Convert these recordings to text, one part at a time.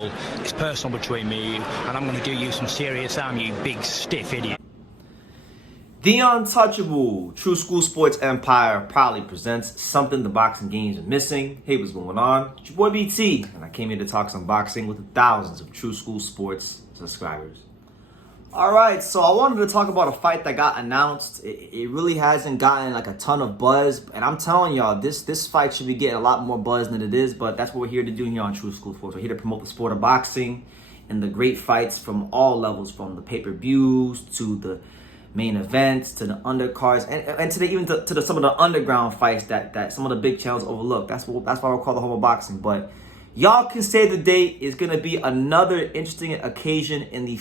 It's personal between me and you, and I'm going to do you some serious harm, you big stiff idiot. The Untouchable True School Sports Empire proudly presents something the boxing games are missing. Hey, what's going on? It's your boy BT, and I came here to talk some boxing with the thousands of True School Sports subscribers. Alright, so I wanted to talk about a fight that got announced. It really hasn't gotten like a ton of buzz, and I'm telling y'all, this fight should be getting a lot more buzz than it is, but that's what we're here to do here on True School Sports. We're here to promote the sport of boxing and the great fights from all levels, from the pay-per-views to the main events to the undercards and to the some of the underground fights that some of the big channels overlook. That's why we're called the home of boxing. But y'all can say the date is gonna be another interesting occasion in the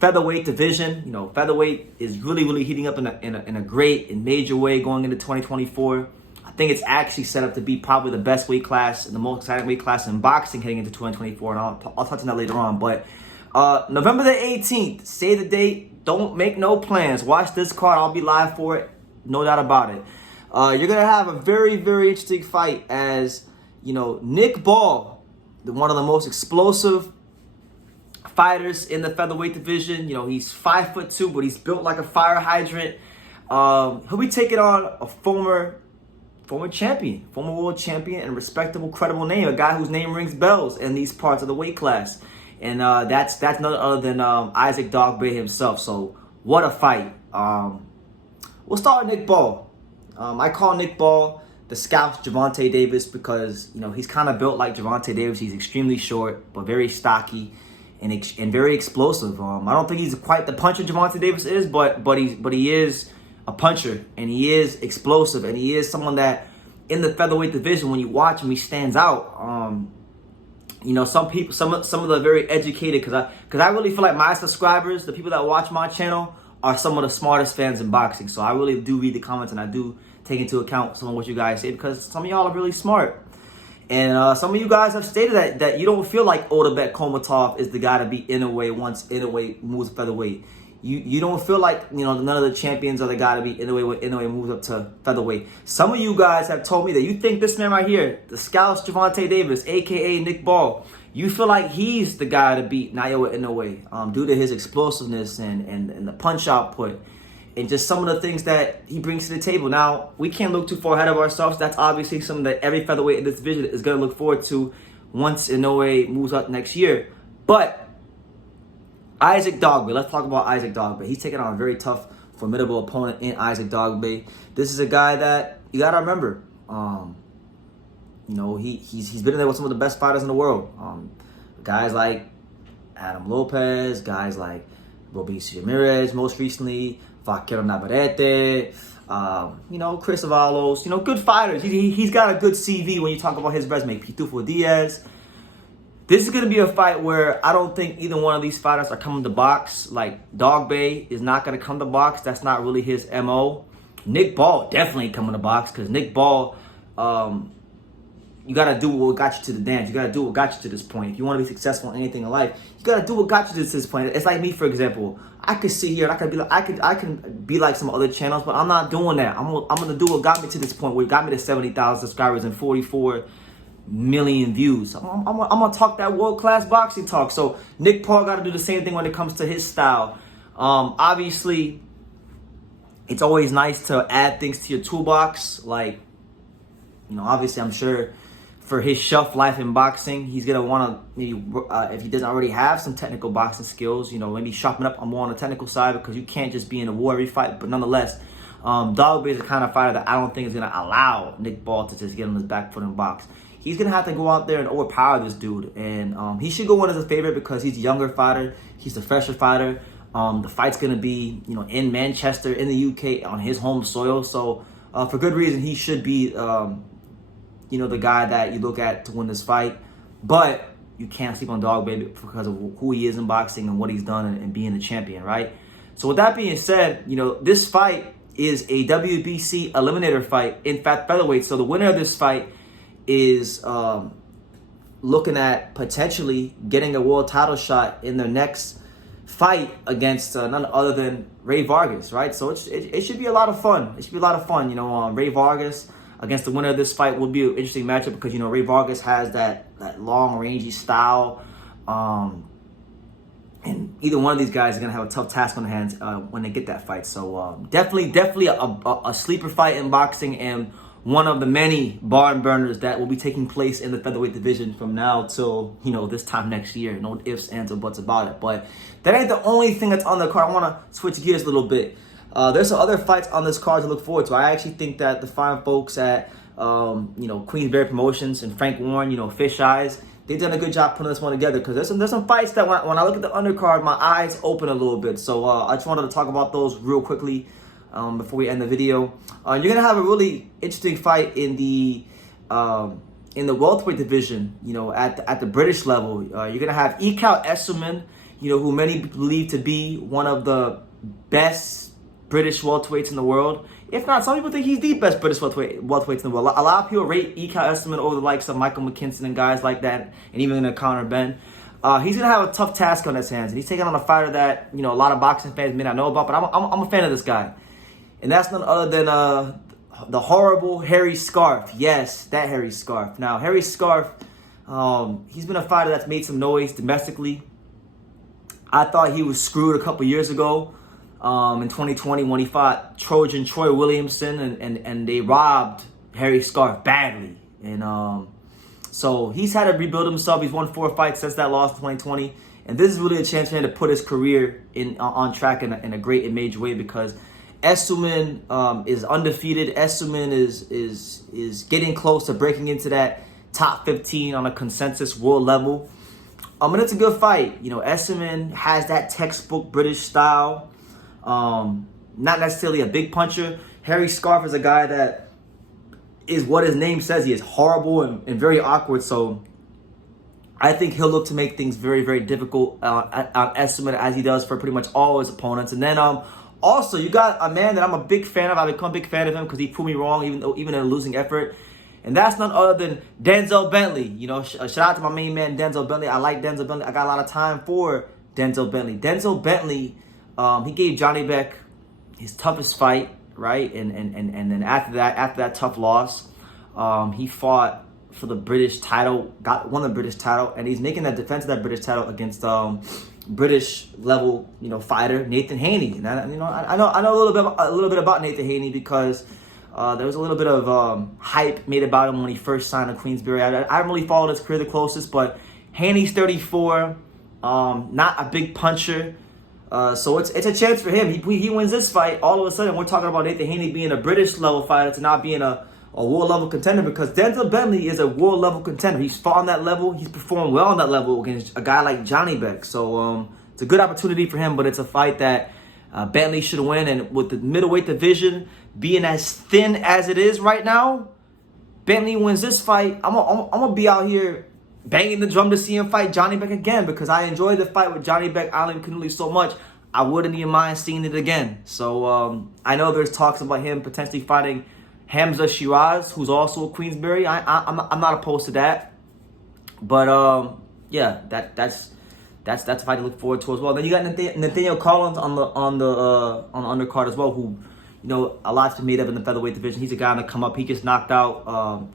featherweight division. You know, featherweight is really heating up in a great and major way going into 2024. I think it's actually set up to be probably the best weight class and the most exciting weight class in boxing heading into 2024, and I'll touch on that later on. But November the 18th, say the date. Don't make no plans. Watch this card. I'll be live for it. No doubt about it. You're going to have a very interesting fight as, you know, Nick Ball, one of the most explosive fighters in the featherweight division. You know, he's 5'2", but he's built like a fire hydrant. He'll be taking on a former champion, former world champion, and respectable, credible name, a guy whose name rings bells in these parts of the weight class. And that's none other than Isaac Dogboe himself. So what a fight. We'll start with Nick Ball. I call Nick Ball the scout's Gervonta Davis because, you know, he's kind of built like Gervonta Davis. He's extremely short, but very stocky and very explosive. I don't think he's quite the puncher Gervonta Davis is, but he is a puncher, and he is explosive, and he is someone that in the featherweight division, when you watch him, he stands out. You know, some people, some of the very educated, because I really feel like my subscribers, the people that watch my channel, are some of the smartest fans in boxing. So I really do read the comments, and I do take into account some of what you guys say, because some of y'all are really smart. And some of you guys have stated that you don't feel like Otabek Komatov is the guy to beat Inoue once Inoue moves featherweight. You don't feel like, you know, none of the champions are the guy to beat Inoue when Inoue moves up to featherweight. Some of you guys have told me that you think this man right here, the scout's Gervonta Davis, a.k.a. Nick Ball, you feel like he's the guy to beat Naoya Inoue due to his explosiveness and the punch output and just some of the things that he brings to the table. Now, we can't look too far ahead of ourselves. That's obviously something that every featherweight in this division is going to look forward to once Inoue moves up next year. But Isaac Dogboe. Let's talk about Isaac Dogboe. He's taking on a very tough, formidable opponent in Isaac Dogboe. This is a guy that you gotta remember. You know, he's been in there with some of the best fighters in the world. Guys like Adam Lopez, guys like Robeisy Ramirez, most recently Vaquero Navarrete. You know, Chris Avalos. You know, good fighters. He's got a good CV when you talk about his resume. Pitufo Diaz. This is going to be a fight where I don't think either one of these fighters are coming to box. Like, Dogboe is not going to come to box. That's not really his MO. Nick Ball definitely coming to box, because Nick Ball, you got to do what got you to the dance. You got to do what got you to this point. If you want to be successful in anything in life, you got to do what got you to this point. It's like me, for example. I could sit here and I can be like some other channels, but I'm not doing that. I'm going to do what got me to this point, where it got me to 70,000 subscribers and 44 million views. I'm gonna talk that world-class boxing talk. So Nick Paul got to do the same thing when it comes to his style. Obviously, it's always nice to add things to your toolbox. Like, you know, obviously, I'm sure for his shelf life in boxing, he's gonna want to maybe, if he doesn't already have some technical boxing skills, you know, maybe sharpen up more on the technical side, because you can't just be in a war every fight. But nonetheless, Dogboe is the kind of fighter that I don't think is gonna allow Nick Ball to just get on his back foot and box. He's going to have to go out there and overpower this dude. And he should go in as a favorite because he's a younger fighter. He's the fresher fighter. The fight's going to be, you know, in Manchester, in the UK, on his home soil. So, for good reason, he should be, you know, the guy that you look at to win this fight. But you can't sleep on Dogboe because of who he is in boxing and what he's done and being the champion, right? So, with that being said, you know, this fight is a WBC eliminator fight in featherweight. So, the winner of this fight is looking at potentially getting a world title shot in their next fight against none other than Ray Vargas, right? So it should be a lot of fun. It should be a lot of fun. You know, Ray Vargas against the winner of this fight would be an interesting matchup because, you know, Ray Vargas has that that long, rangy style. And either one of these guys are going to have a tough task on their hands when they get that fight. So definitely a sleeper fight in boxing, and one of the many barn burners that will be taking place in the featherweight division from now till, this time next year. No ifs, ands, or buts about it. But that ain't the only thing that's on the card. I want to switch gears a little bit. There's some other fights on this card to look forward to. I actually think that the fine folks at, Queensberry Promotions and Frank Warren, Fish Eyes, they've done a good job putting this one together, because there's some fights that when I look at the undercard, my eyes open a little bit. So I just wanted to talk about those real quickly before we end the video. You're gonna have a really interesting fight in the welterweight division. At the British level, you're gonna have Ekow Essuman, who many believe to be one of the best British welterweights in the world. If not, some people think he's the best British welterweights in the world. A lot of people rate Ekow Essuman over the likes of Michael McKinson and guys like that, and even in Conor Ben. He's going to have a tough task on his hands, and he's taking on a fighter that, a lot of boxing fans may not know about, but I'm a fan of this guy. And that's none other than the horrible Harry Scarf. Yes, that Harry Scarf. Now, Harry Scarf, he's been a fighter that's made some noise domestically. I thought he was screwed a couple years ago. In 2020 when he fought Trojan Troy Williamson, and they robbed Harry Scarf badly. And so he's had to rebuild himself. He's won 4 fights since that loss in 2020. And this is really a chance for him to put his career on track in a great and major way, because Essuman is undefeated. Essuman is getting close to breaking into that top 15 on a consensus world level. And it's a good fight. Essuman has that textbook British style. Not necessarily a big puncher. Harry Scarf is a guy that is what his name says. He is horrible and very awkward. So I think he'll look to make things very, very difficult on Essuman, as he does for pretty much all his opponents. And then also you got a man that I'm a big fan of. I've become a big fan of him because he proved me wrong, even in a losing effort. And that's none other than Denzel Bentley. Shout out to my main man Denzel Bentley. I like Denzel Bentley. I got a lot of time for Denzel Bentley. Denzel Bentley. He gave Johnny Beck his toughest fight, right? And then after that tough loss, he fought for the British title, won the British title, and he's making that defense of that British title against British level, fighter Nathan Haney. And I know a little bit about Nathan Haney, because there was a little bit of hype made about him when he first signed to Queensberry. I haven't really followed his career the closest, but Haney's 34, not a big puncher. So it's a chance for him. He wins this fight, all of a sudden we're talking about Nathan Haney being a British level fighter to not being a world level contender, because Denzel Bentley is a world level contender. He's fought on that level. He's performed well on that level against a guy like Johnny Beck. So it's a good opportunity for him, but it's a fight that Bentley should win. And with the middleweight division being as thin as it is right now, Bentley wins this fight. I'm gonna be out here banging the drum to see him fight Johnny Beck again, because I enjoyed the fight with Johnny Beck, Alan Canuli, so much. I wouldn't even mind seeing it again. So I know there's talks about him potentially fighting Hamza Shiraz, who's also a Queensberry. I'm not opposed to that. But yeah, that's a fight to look forward to as well. Then you got Nathaniel Collins on the undercard as well, who a lot's been made up in the featherweight division. He's a guy to come up. He just knocked out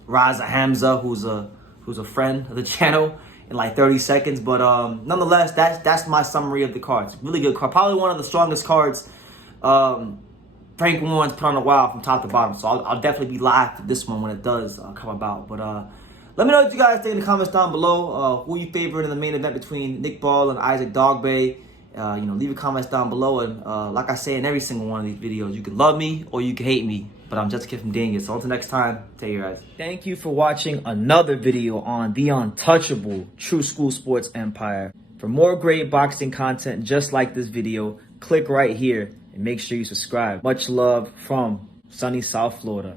Raza Hamza, who's a friend of the channel, in like 30 seconds. But nonetheless, that's my summary of the cards. Really good card. Probably one of the strongest cards Frank Warren's put on a while from top to bottom. So I'll definitely be live for this one when it does come about. But let me know what you guys think in the comments down below. Who you favorite in the main event between Nick Ball and Isaac Dogboe. Leave your comments down below. And like I say in every single one of these videos, you can love me or you can hate me. But I'm just a kid from Dingus. So until next time, take care, guys. Thank you for watching another video on the untouchable True School Sports Empire. For more great boxing content just like this video, click right here and make sure you subscribe. Much love from sunny South Florida.